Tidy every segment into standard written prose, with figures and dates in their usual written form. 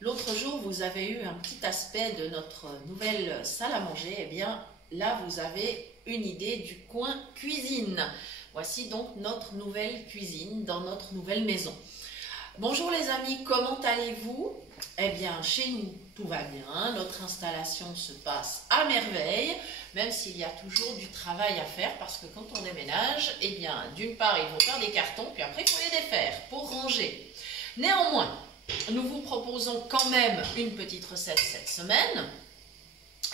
L'autre jour, vous avez eu un petit aspect de notre nouvelle salle à manger. Eh bien, là, vous avez une idée du coin cuisine. Voici donc notre nouvelle cuisine dans notre nouvelle maison. Bonjour les amis, comment allez-vous? Eh bien, chez nous, tout va bien. Notre installation se passe à merveille, même s'il y a toujours du travail à faire parce que quand on déménage, eh bien, d'une part, il faut faire des cartons, puis après, il faut les défaire pour ranger. Néanmoins, nous vous proposons quand même une petite recette cette semaine.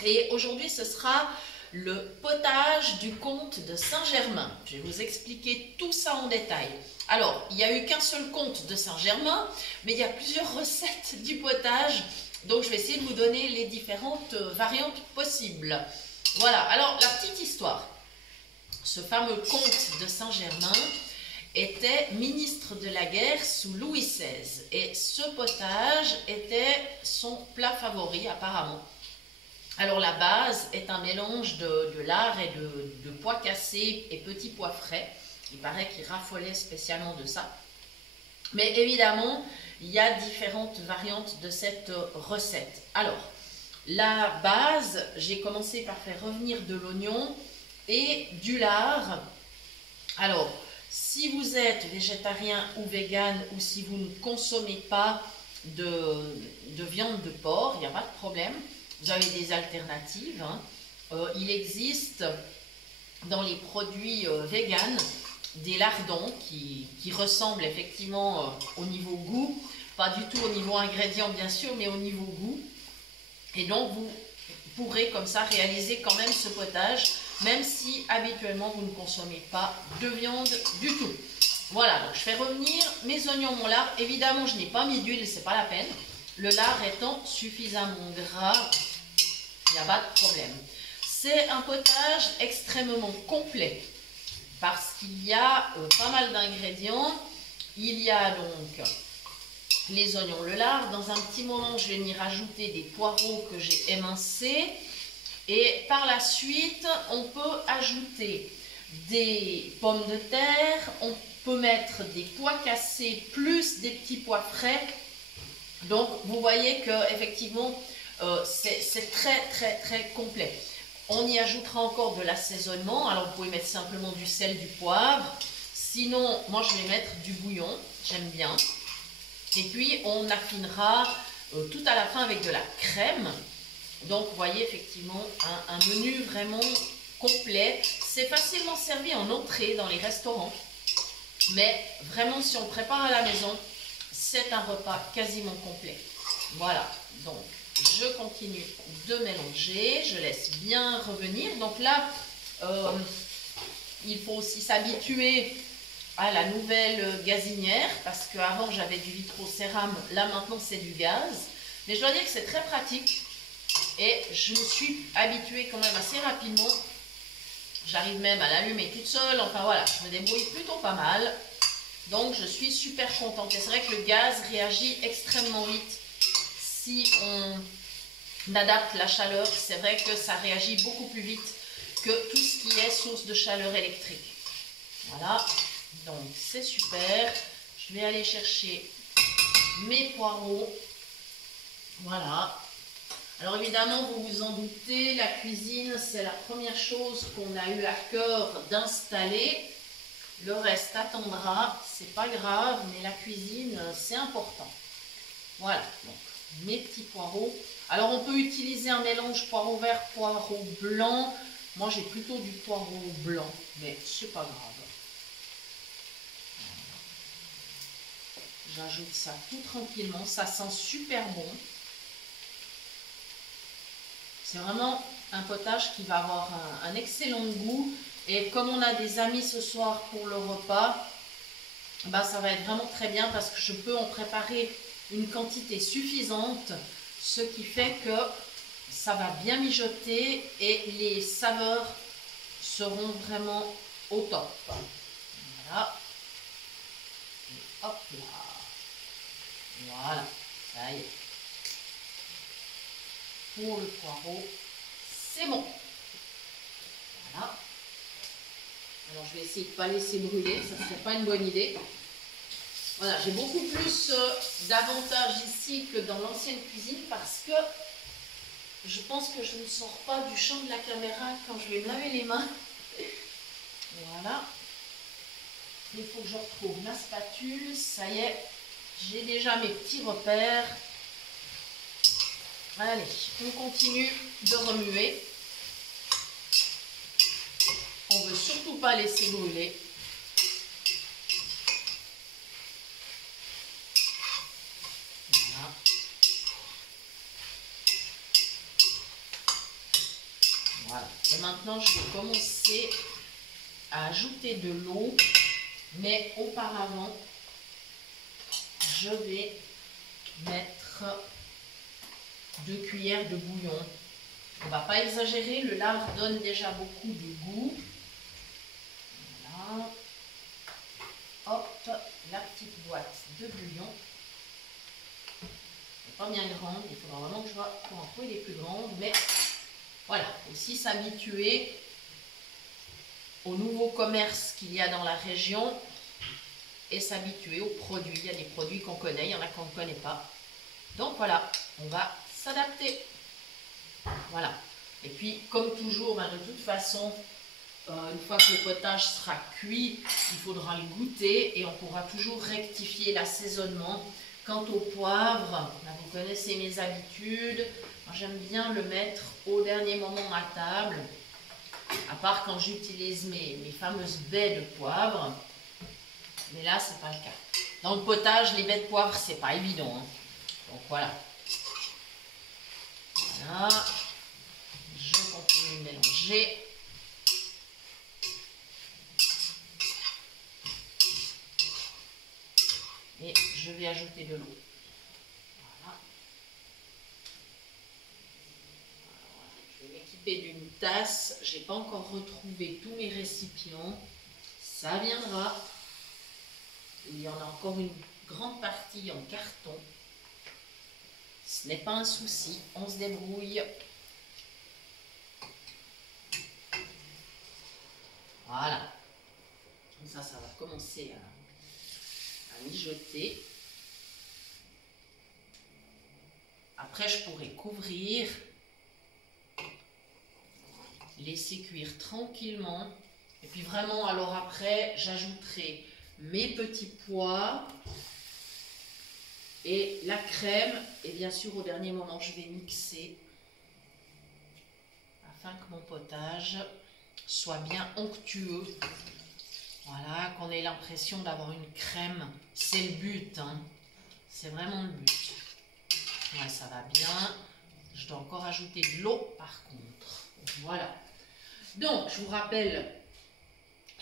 Et aujourd'hui, ce sera le potage du comte de Saint-Germain. Je vais vous expliquer tout ça en détail. Alors, il n'y a eu qu'un seul comte de Saint-Germain, mais il y a plusieurs recettes du potage. Donc, je vais essayer de vous donner les différentes variantes possibles. Voilà, alors la petite histoire. Ce fameux comte de Saint-Germain était ministre de la guerre sous Louis XVI. Et ce potage était son plat favori apparemment. Alors la base est un mélange de lard et de pois cassés et petits pois frais. Il paraît qu'il raffolait spécialement de ça. Mais évidemment, il y a différentes variantes de cette recette. Alors, la base, j'ai commencé par faire revenir de l'oignon et du lard. Alors, si vous êtes végétarien ou vegan ou si vous ne consommez pas de viande de porc, il n'y a pas de problème. Vous avez des alternatives. Il existe dans les produits vegan des lardons qui ressemblent effectivement au niveau goût, pas du tout au niveau ingrédients bien sûr, mais au niveau goût. Et donc vous pourrez comme ça réaliser quand même ce potage, même si habituellement vous ne consommez pas de viande du tout. Voilà, donc je fais revenir mes oignons, mon lard. Évidemment, je n'ai pas mis d'huile, c'est pas la peine. Le lard étant suffisamment gras, il n'y a pas de problème. C'est un potage extrêmement complet parce qu'il y a pas mal d'ingrédients. Il y a donc les oignons, le lard. Dans un petit moment, je vais venir ajouter des poireaux que j'ai émincés. Et par la suite, on peut ajouter des pommes de terre. On peut mettre des pois cassés plus des petits pois frais. Donc, vous voyez que effectivement, c'est très complet. On y ajoutera encore de l'assaisonnement. Alors, vous pouvez mettre simplement du sel, du poivre. Sinon, moi, je vais mettre du bouillon. J'aime bien. Et puis, on affinera tout à la fin avec de la crème. Donc, vous voyez effectivement un menu vraiment complet. C'est facilement servi en entrée dans les restaurants. Mais vraiment, si on le prépare à la maison, c'est un repas quasiment complet. Voilà, donc je continue de mélanger, je laisse bien revenir. Donc là, il faut aussi s'habituer à la nouvelle gazinière parce qu'avant j'avais du vitrocéram, là maintenant c'est du gaz. Mais je dois dire que c'est très pratique et je me suis habituée quand même assez rapidement. J'arrive même à l'allumer toute seule, enfin voilà, je me débrouille plutôt pas mal. Donc je suis super contente. Et c'est vrai que le gaz réagit extrêmement vite. Si on adapte la chaleur, c'est vrai que ça réagit beaucoup plus vite que tout ce qui est source de chaleur électrique. Voilà, donc c'est super. Je vais aller chercher mes poireaux. Voilà. Alors évidemment, vous vous en doutez, la cuisine, c'est la première chose qu'on a eu à cœur d'installer. Le reste attendra, c'est pas grave, mais la cuisine, c'est important. Voilà, donc mes petits poireaux. Alors on peut utiliser un mélange poireau vert, poireau blanc. Moi j'ai plutôt du poireau blanc, mais c'est pas grave. J'ajoute ça tout tranquillement, ça sent super bon. C'est vraiment un potage qui va avoir un excellent goût. Et comme on a des amis ce soir pour le repas, bah ça va être vraiment très bien parce que je peux en préparer une quantité suffisante, ce qui fait que ça va bien mijoter et les saveurs seront vraiment au top. Voilà. Et hop là. Voilà, ça y est. Pour le poireau, c'est bon. Voilà. Alors je vais essayer de ne pas laisser brûler, ça ne serait pas une bonne idée. Voilà, j'ai beaucoup plus d'avantages ici que dans l'ancienne cuisine parce que je pense que je ne sors pas du champ de la caméra quand je vais me laver les mains. Voilà. Il faut que je retrouve ma spatule. Ça y est, j'ai déjà mes petits repères. Allez, on continue de remuer. On ne veut surtout pas laisser brûler. Voilà. Voilà. Et maintenant, je vais commencer à ajouter de l'eau. Mais auparavant, je vais mettre 2 cuillères de bouillon. On ne va pas exagérer, le lard donne déjà beaucoup de goût. Voilà. Hop, la petite boîte de bouillon. Elle n'est pas bien grande, il faudra vraiment que je vois pour un peu les plus grandes. Mais voilà, aussi s'habituer au nouveau commerce qu'il y a dans la région et s'habituer aux produits. Il y a des produits qu'on connaît, il y en a qu'on ne connaît pas. Donc voilà, on va s'adapter. Voilà. Et puis, comme toujours, de toute façon, une fois que le potage sera cuit, il faudra le goûter et on pourra toujours rectifier l'assaisonnement. Quant au poivre, vous connaissez mes habitudes. J'aime bien le mettre au dernier moment à table, à part quand j'utilise mes fameuses baies de poivre. Mais là, c'est pas le cas. Dans le potage, les baies de poivre, c'est pas évident. Hein. Donc voilà. Voilà. Je continue de mélanger. Et je vais ajouter de l'eau. Voilà. Je vais m'équiper d'une tasse. Je n'ai pas encore retrouvé tous mes récipients. Ça viendra. Il y en a encore une grande partie en carton. Ce n'est pas un souci, on se débrouille. Voilà. Comme ça va commencer à mijoter. Après, je pourrais couvrir, laisser cuire tranquillement. Et puis vraiment, alors après, j'ajouterai mes petits pois et la crème. Et bien sûr, au dernier moment, je vais mixer afin que mon potage soit bien onctueux. Voilà, qu'on ait l'impression d'avoir une crème. C'est le but, hein. C'est vraiment le but. Ouais, ça va bien. Je dois encore ajouter de l'eau par contre. Voilà. Donc, je vous rappelle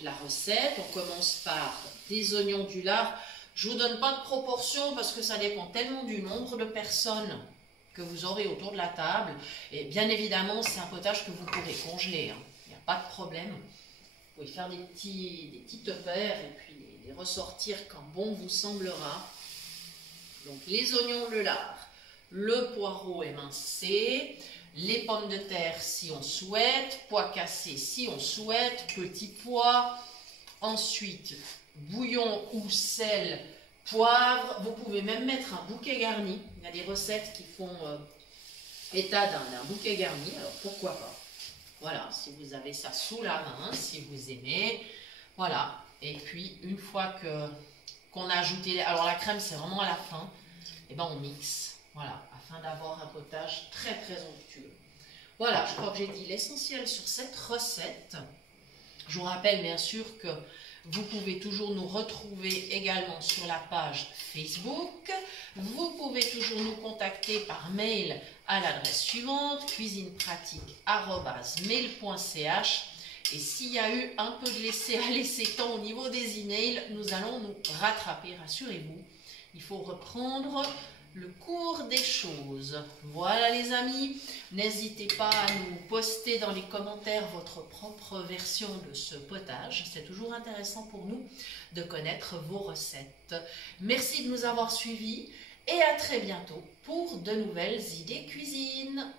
la recette. On commence par des oignons, du lard. Je ne vous donne pas de proportion parce que ça dépend tellement du nombre de personnes que vous aurez autour de la table. Et bien évidemment, c'est un potage que vous pourrez congeler. Hein. Il n'y a pas de problème. Vous pouvez faire des petits tuppers et puis les ressortir quand bon vous semblera. Donc les oignons, le lard, le poireau émincé, les pommes de terre si on souhaite, pois cassés si on souhaite, petits pois, ensuite bouillon ou sel, poivre. Vous pouvez même mettre un bouquet garni. Il y a des recettes qui font état d'un bouquet garni, alors pourquoi pas. Voilà, si vous avez ça sous la main, si vous aimez. Voilà, et puis une fois qu'on a ajouté, alors la crème c'est vraiment à la fin, et ben on mixe, voilà, afin d'avoir un potage très très onctueux. Voilà, je crois que j'ai dit l'essentiel sur cette recette. Je vous rappelle bien sûr que vous pouvez toujours nous retrouver également sur la page Facebook. Vous pouvez toujours nous contacter par mail à l'adresse suivante, cuisinepratique@mail.ch. Et s'il y a eu un peu de laisser temps au niveau des emails, nous allons nous rattraper, rassurez-vous. Il faut reprendre le cours des choses. Voilà les amis, n'hésitez pas à nous poster dans les commentaires votre propre version de ce potage. C'est toujours intéressant pour nous de connaître vos recettes. Merci de nous avoir suivis et à très bientôt pour de nouvelles idées cuisine.